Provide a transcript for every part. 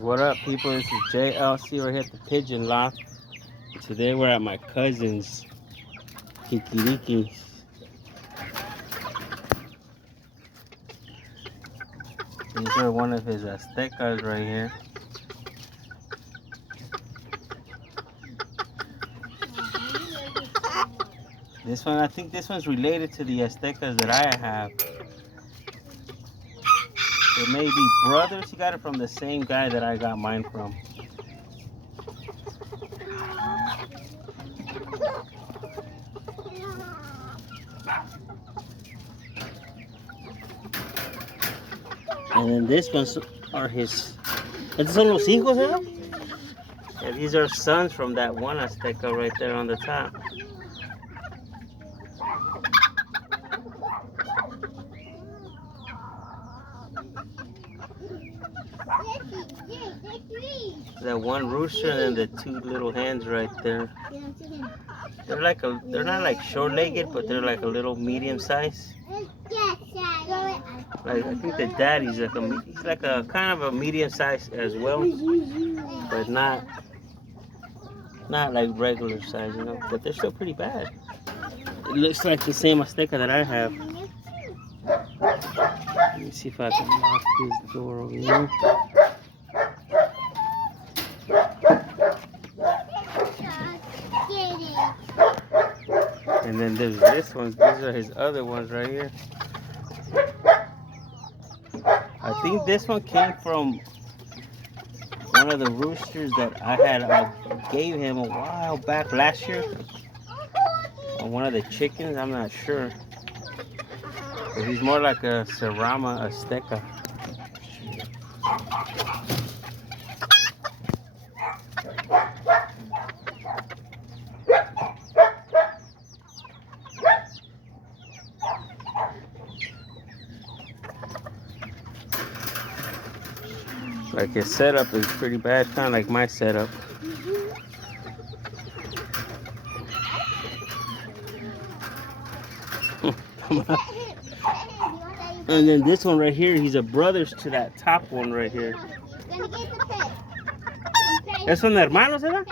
What up, people? This is JLC. We're here at the Pigeon Loft. Today we're at my cousin's kikiriki. These are one of his aztecas right here. This one, I think this one's related to the aztecas that I have. They may be brothers. He got it from the same guy that I got mine from. And then this ones are his. ¿Estos son los hijos, eh? Yeah, these are sons from that one azteca right there on the top. That one rooster and the two little hens right there. They're not like short-legged, but they're like a little medium size. Like I think the daddy's like a kind of a medium size as well, but not like regular size, you know. But they're still pretty bad. It looks like the same azteca that I have. Let me see if I can lock this door over here. And then there's this one. These are his other ones right here. I think this one came from one of the roosters that I gave him a while back last year. On one of the chickens, I'm not sure. But he's more like a Serrama Azteca. Like his setup is pretty bad, kind of like my setup. And then this one right here, he's a brothers to that top one right here. ¿Es son hermanos, ¿verdad?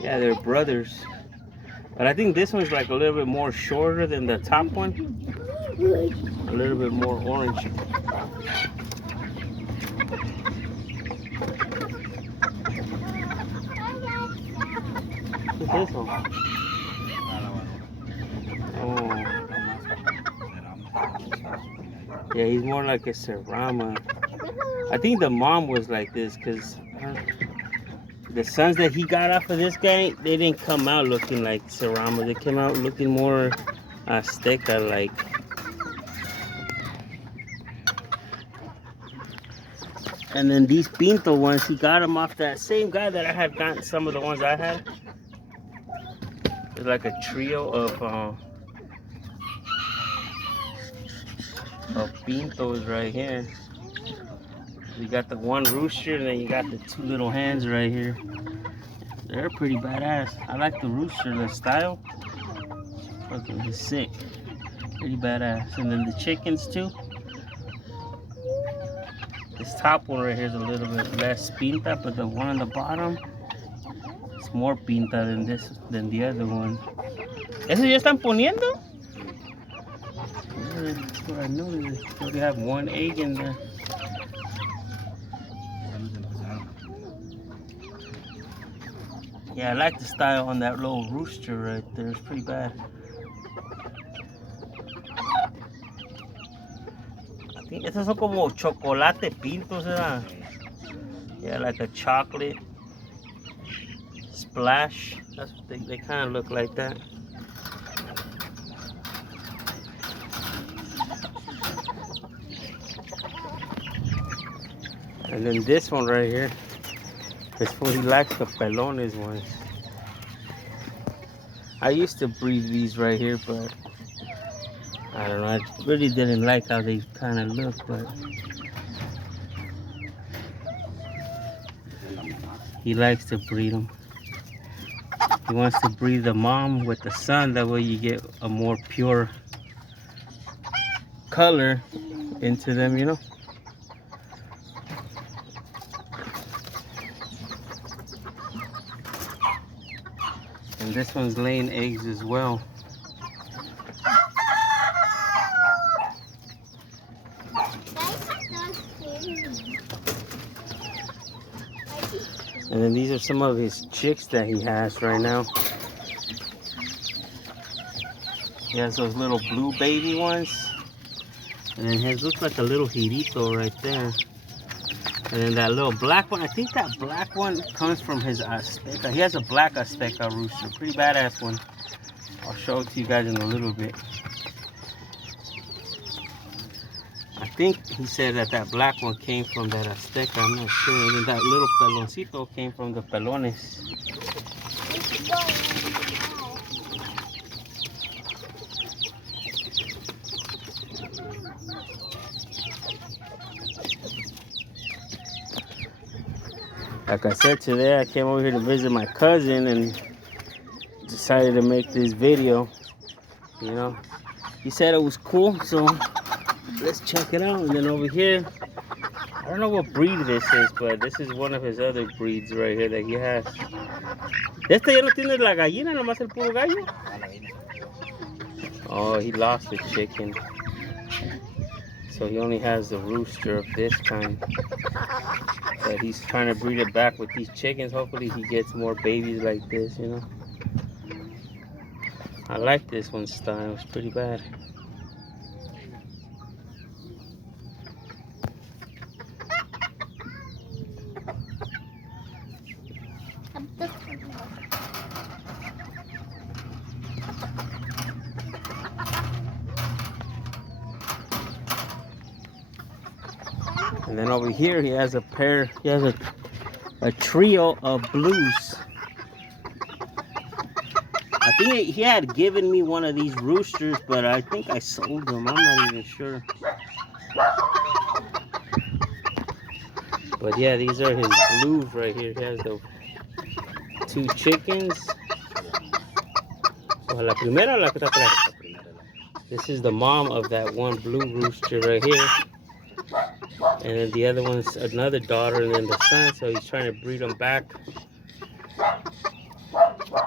Yeah, they're brothers. But I think this one's like a little bit more shorter than the top one. A little bit more orange. What's this one? Oh. Yeah, he's more like a Serrama. I think the mom was like this because the sons that he got off of this guy, they didn't come out looking like Serrama. They came out looking more Azteca-like. And then these Pinto ones, he got them off that same guy that I had gotten some of the ones I had. It's like a trio of Pintos right here. You got the one rooster and then you got the two little hens right here. They're pretty badass. I like the rooster, the style. Fucking, he's sick. Pretty badass. And then the chickens too. This top one right here is a little bit less pinta, but the one on the bottom, it's more pinta than the other one. ¿Esos ya están poniendo? Yeah, that's what I noticed. They already have one egg in there. Yeah, I like the style on that little rooster right there. It's pretty bad. I think estos son como chocolate pintos, ¿verdad? Yeah, like a chocolate splash. That's what they kind of look like that. And then this one right here. This one, he likes the pelones ones. I used to breed these right here, but I don't know. I really didn't like how they kind of look, but He likes to breed them. He wants to breed the mom with the son. That way you get a more pure color into them, you know. And this one's laying eggs as well. And then these are some of his chicks that he has right now. He has those little blue baby ones. And then his looks like a little girito right there. And then that little black one, I think that black one comes from his Azteca. He has a black Azteca rooster, pretty badass one. I'll show it to you guys in a little bit. I think he said that that black one came from that Azteca, I'm not sure. And then that little peloncito came from the pelones. Like I said, today I came over here to visit my cousin and decided to make this video. You know, he said it was cool, so let's check it out. And then over here, I don't know what breed this is, but this is one of his other breeds right here that he has. Este ya no tiene la gallina, nomás el puro gallo. Oh, he lost the chicken. So he only has the rooster of this kind. But he's trying to breed it back with these chickens. Hopefully he gets more babies like this, you know. I like this one's style. It's pretty bad. And then over here he has a pair, he has a trio of blues. I think he had given me one of these roosters, but I think I sold them. I'm not even sure. But yeah, these are his blues right here. He has the 2 chickens. So la primera o la que está atrás? This is the mom of that one blue rooster right here. And then the other one's another daughter, and then the son, so he's trying to breed them back.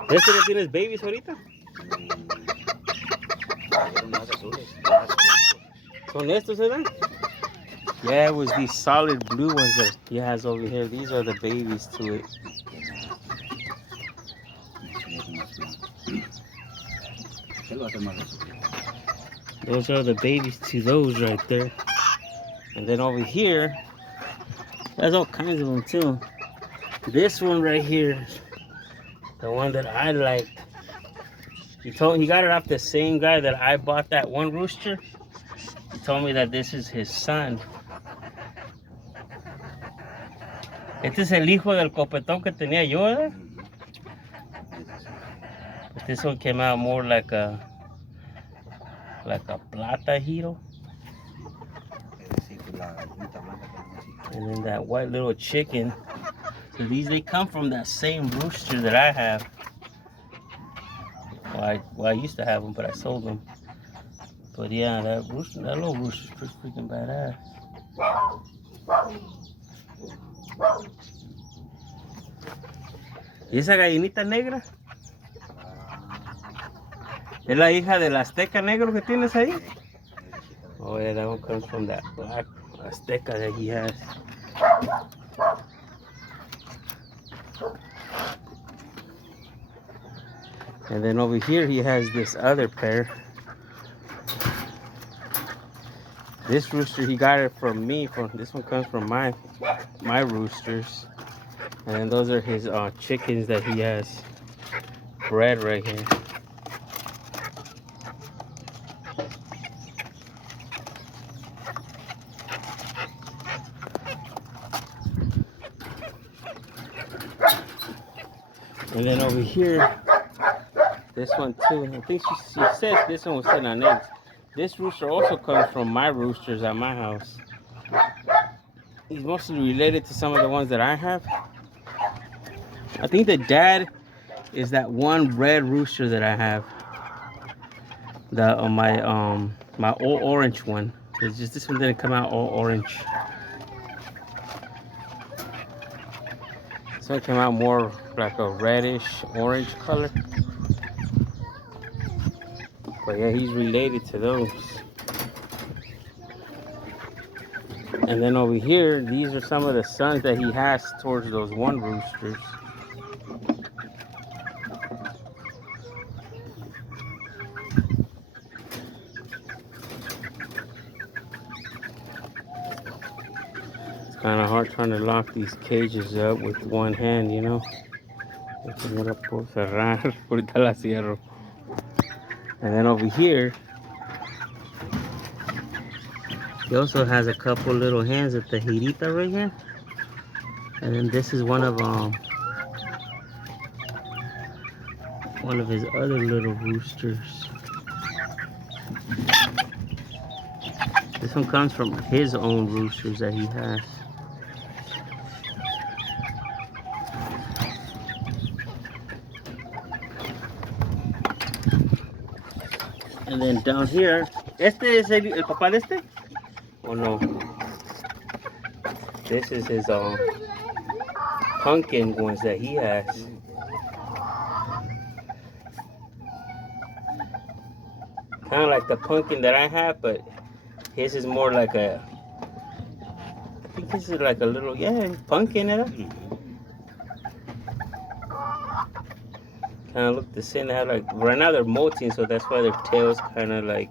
¿Este no tienes babies ahorita? ¿Son estos, eh? Yeah, it was these solid blue ones that he has over here. These are the babies to it. Those are the babies to those right there. And then over here, there's all kinds of them too. This one right here, the one that I liked, he got it off the same guy that I bought that one rooster. He told me that this is his son. Este es el hijo del copetón que tenía yo, ¿verdad? But this one came out more like a plata hero. And then that white little chicken. So they come from that same rooster that I have. Well, I used to have them, but I sold them. But yeah, that little rooster's pretty freaking badass. ¿Y esa gallinita negra? ¿Es la hija del Azteca negro que tienes ahí? Oh yeah, that one comes from that black Azteca that he has. And then over here he has this other pair. This rooster, he got it from me. This one comes from my roosters. And then those are his chickens that he has bred right here. And then over here, this one too. I think she said this one was sitting on eggs. This rooster also comes from my roosters at my house. He's mostly related to some of the ones that I have. I think the dad is that one red rooster that I have. The my all orange one. It's just this one didn't come out all orange. This one came out more like a reddish orange color. But yeah, he's related to those. And then over here, these are some of the sons that he has towards those one roosters. It's kind of hard trying to lock these cages up with one hand, you know. No la puedo cerrar, ahorita la cierro. And then over here, he also has a couple little hens at the Hirita right here. And then this is one of his other little roosters. This one comes from his own roosters that he has. And then down here, ¿este es el papá de este? Oh no. This is his pumpkin ones that he has. Kind of like the pumpkin that I have, but his is more like a, I think this is like a little, yeah, pumpkin, right? Kind of look the same. They have like, right now they're molting, so that's why their tails kind of like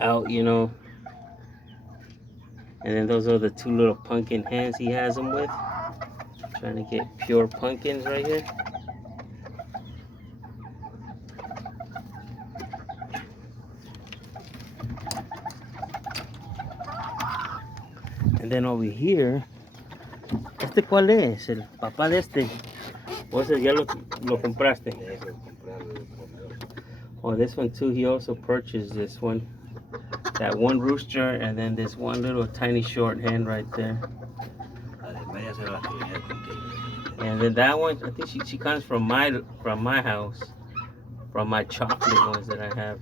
out, you know. And then those are the two little pumpkin hens he has them with. Trying to get pure pumpkins right here. And then over here, ¿este cuál es? El papá de este. O ese ya lo compraste. Oh, this one too, he also purchased this one. That one rooster and then this one little tiny short hen right there. And then that one, I think she comes from my house. From my chocolate ones that I have.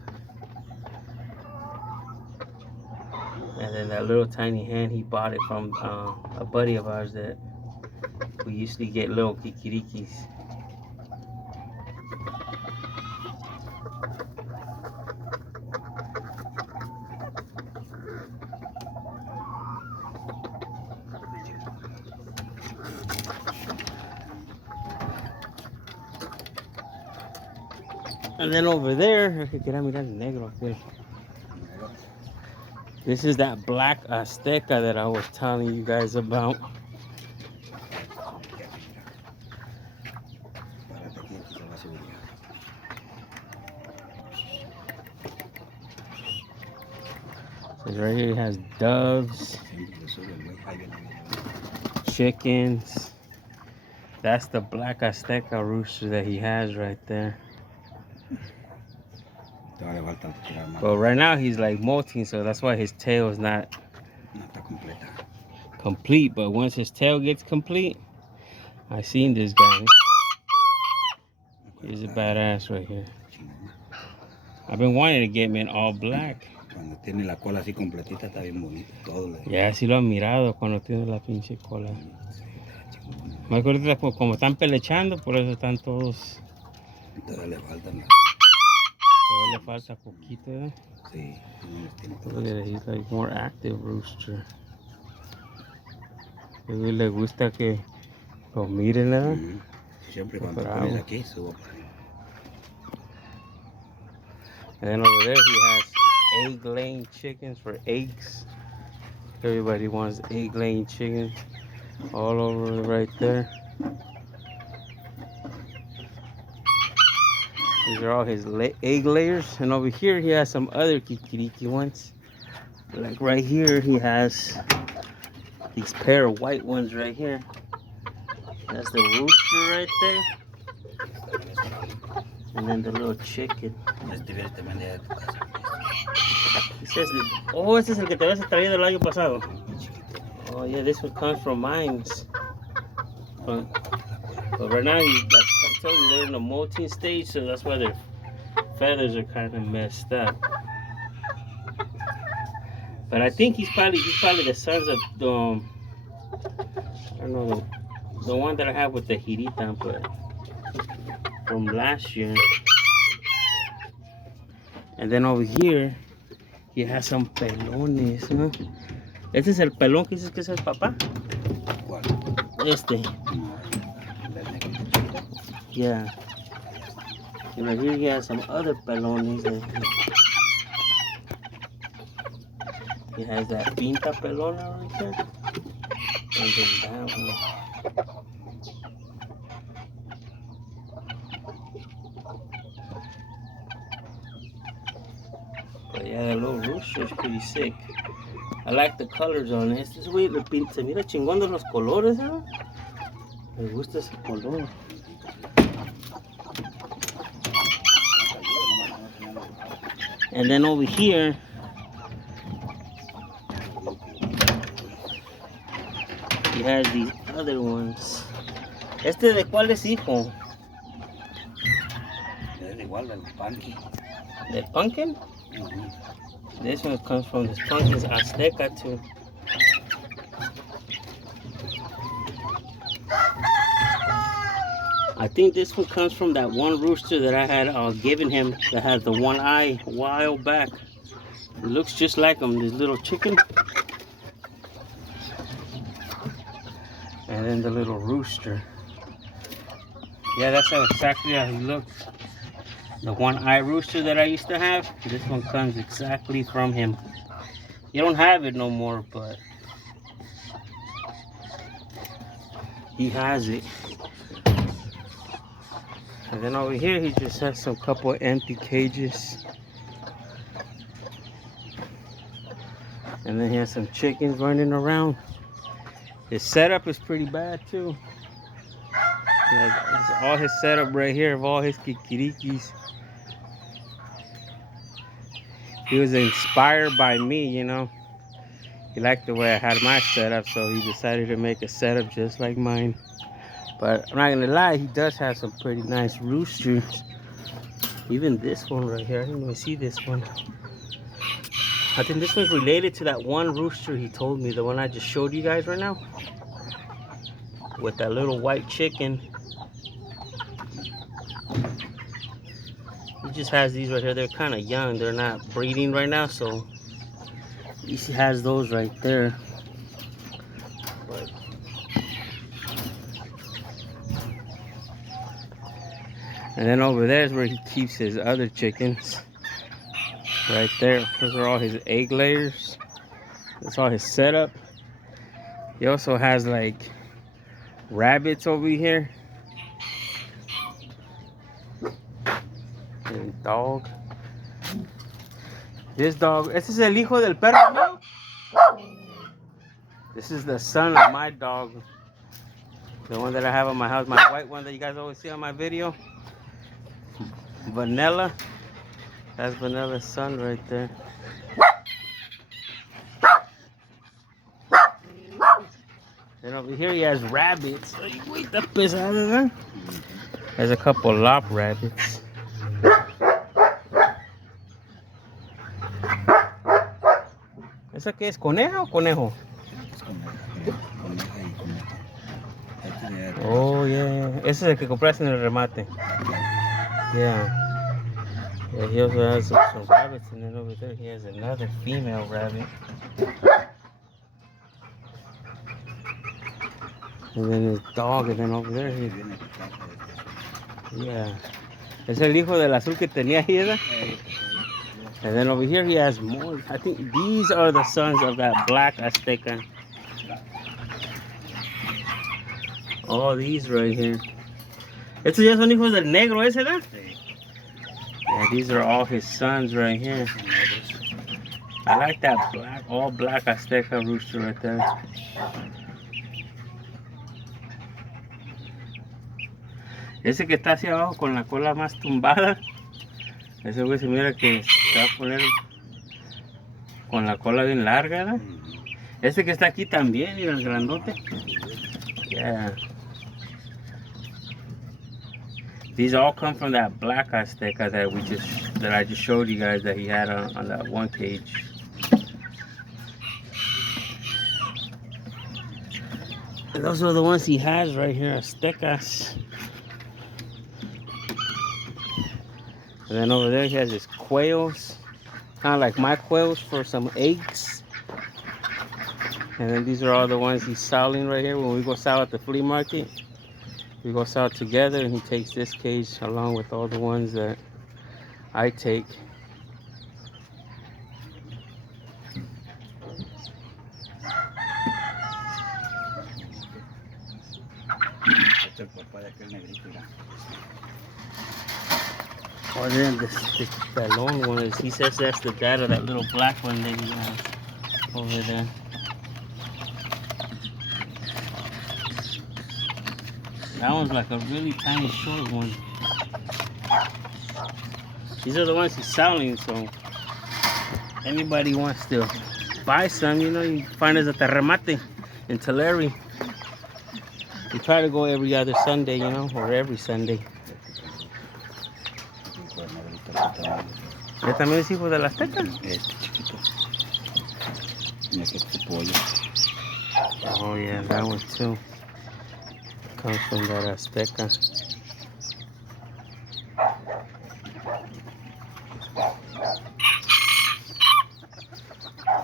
And then that little tiny hen, he bought it from a buddy of ours that we used to get little kikirikis. And then over there, this is that black Azteca that I was telling you guys about. So right here it has doves, chickens. That's the black Azteca rooster that he has right there. But right now he's like molting, so that's why his tail is not complete. But once his tail gets complete, I seen this guy. He's a badass right here. I've been wanting to get him in all black. Ya, sí lo han mirado cuando tiene la pinche cola. Me acuerdo como están pelechando, por eso están todos. Todavía le falta poquito, ¿eh? Sí. Look at it, he's like more active rooster. A él le gusta que lo miren, ¿verdad? Siempre cuando pones aquí subo. And then over there he has egg-laying chickens for eggs. Everybody wants egg-laying chickens all over right there. These are all his egg layers. And over here he has some other kikiriki ones. Like right here he has these pair of white ones right here. That's the rooster right there. And then the little chicken. He says that, oh, este es el que te habías traído el año pasado. Oh yeah, this one comes from mine. But right now, like I told you, they're in the molting stage, so that's why their feathers are kind of messed up. But I think he's probably the sons of I don't know, the one that I have with the Hirita, but from last year. And then over here, he has some pelones, ¿no? ¿Este es el pelón que dices que es el papá? ¿Cuál? Este. Yeah. And right here he has some other pelones. He has that pinta pelona right there. And then that one. But yeah, that little rooster is pretty sick. I like the colors on it. Este güey se mira chingón de los colores, ¿no? Me gusta ese color. And then over here, he has these other ones. ¿Este de cuál es hijo? Es igual del pumpkin. ¿Del pumpkin? This one comes from this pumpkin's Azteca too. I think this one comes from that one rooster that I had given him that had the one eye a while back. It looks just like him, this little chicken. And then the little rooster. Yeah, that's exactly how he looks. The one eye rooster that I used to have, this one comes exactly from him. You don't have it no more, but he has it. And then over here, he just has some couple of empty cages. And then he has some chickens running around. His setup is pretty bad too. It's all his setup right here of all his kikirikis. He was inspired by me, you know. He liked the way I had my setup, so he decided to make a setup just like mine. But I'm not gonna lie, he does have some pretty nice roosters. Even this one right here, I didn't even see this one. I think this one's related to that one rooster he told me, the one I just showed you guys right now. With that little white chicken. He just has these right here. They're kind of young. They're not breeding right now, so he has those right there. But and then over there is where he keeps his other chickens. Right there. Those are all his egg layers. That's all his setup. He also has like rabbits over here. And dog. This dog, este es el hijo del perro mío. This is the son of my dog. The one that I have on my house, my white one that you guys always see on my video. Vanilla. That's Vanilla's son right there. And over here he has rabbits. There's a couple lop rabbits. ¿Esa qué es? ¿Coneja o conejo? Oh, yeah. Ese es el que compraste en el remate. Yeah. Yeah, he also has some rabbits, and then over there he has another female rabbit. And then his dog, and then over there he... Yeah. Es el hijo del azul que tenía ahí, ¿verdad? And then over here he has more. I think these are the sons of that black Azteca. Oh, these right here. Estos ya son hijos del negro ese, ¿verdad? Yeah, these are all his sons right here. I like that black, all black Azteca rooster right there. Ese que está hacia abajo con la cola más tumbada. Ese güey se mira que se va a poner con la cola bien larga, ¿verdad? Este que está aquí también, mira el grandote. Yeah. These all come from that black Azteca that I just showed you guys that he had on that one cage. And those are the ones he has right here, Aztecas. And then over there he has his quails, kind of like my quails for some eggs. And then these are all the ones he's selling right here. When we go sell at the flea market, we go sell together, and he takes this cage along with all the ones that I take. Este es el papá de aquel negrito, mira. Oh, then that long one is, he says that's the dad of that little black one that he has over there. That one's like a really tiny short one. These are the ones he's selling, so anybody wants to buy some, you know, you find us at the Remate in Tulare. We try to go every other Sunday, you know, or every Sunday. ¿Ya también es hijo de la Azteca? Este chiquito. Mira que este pollo. Oh yeah, that one too. Comes from that Azteca.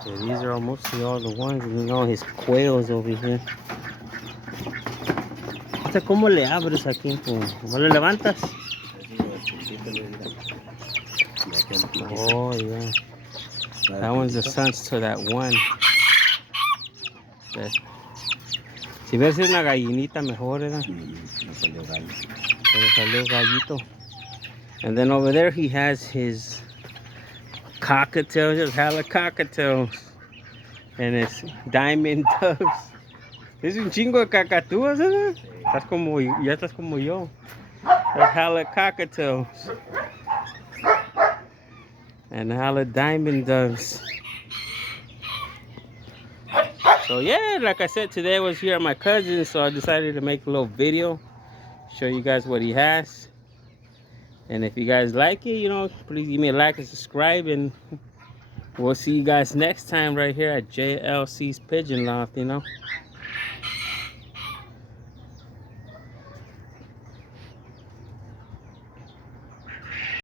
So these are mostly all the ones, and you know his quails over here. ¿Cómo le abres aquí? ¿Cómo le levantas? Oh yeah. That one's the sons to that one. Si ves una gallinita mejor, ¿verdad? Pero salió gallito. And then over there he has his cockatiels, his hella cockatiels. And his diamond doves. Es un chingo de cacatúas, ¿verdad? Ya estás como yo. There's hella cockatiels. And hella diamond doves. So yeah, like I said, today I was here at my cousin's, so I decided to make a little video, show you guys what he has. And if you guys like it, you know, please give me a like and subscribe, and we'll see you guys next time right here at JLC's Pigeon Loft, you know.